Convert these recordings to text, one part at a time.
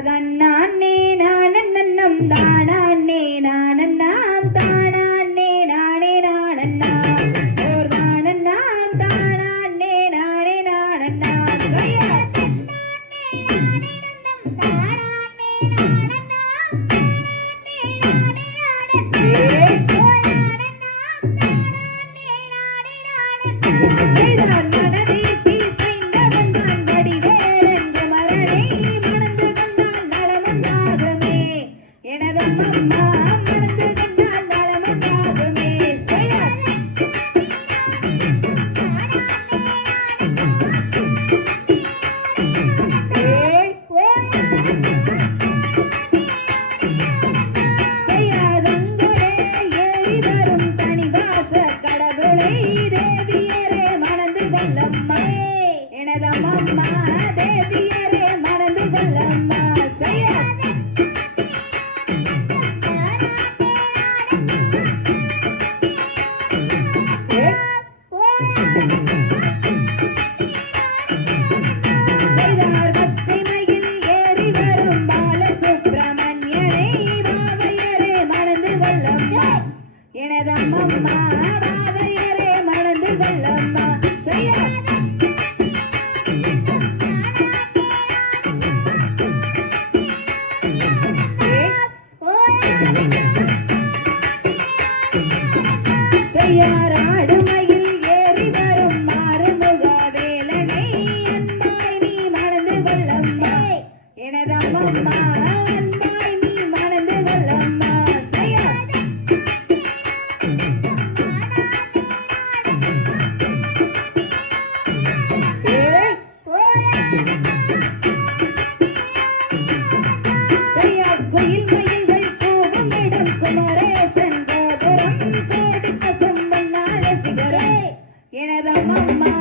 செய்யார் தன்னானே Bye. எனதம்மம்மா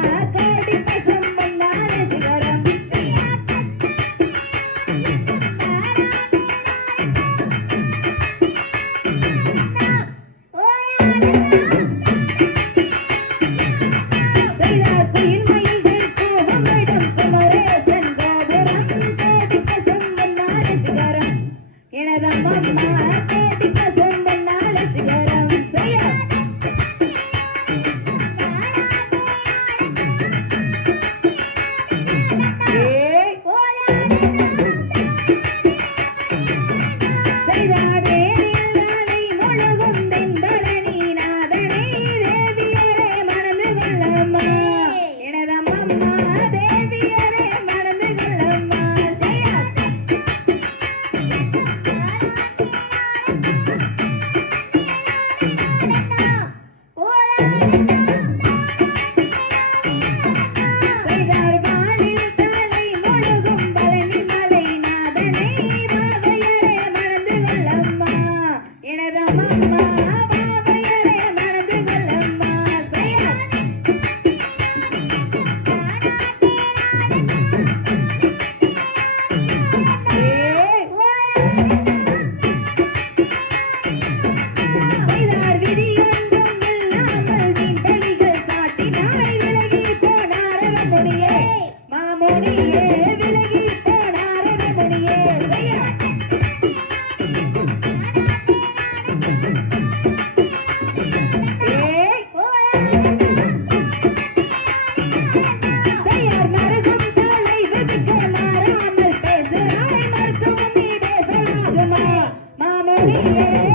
Música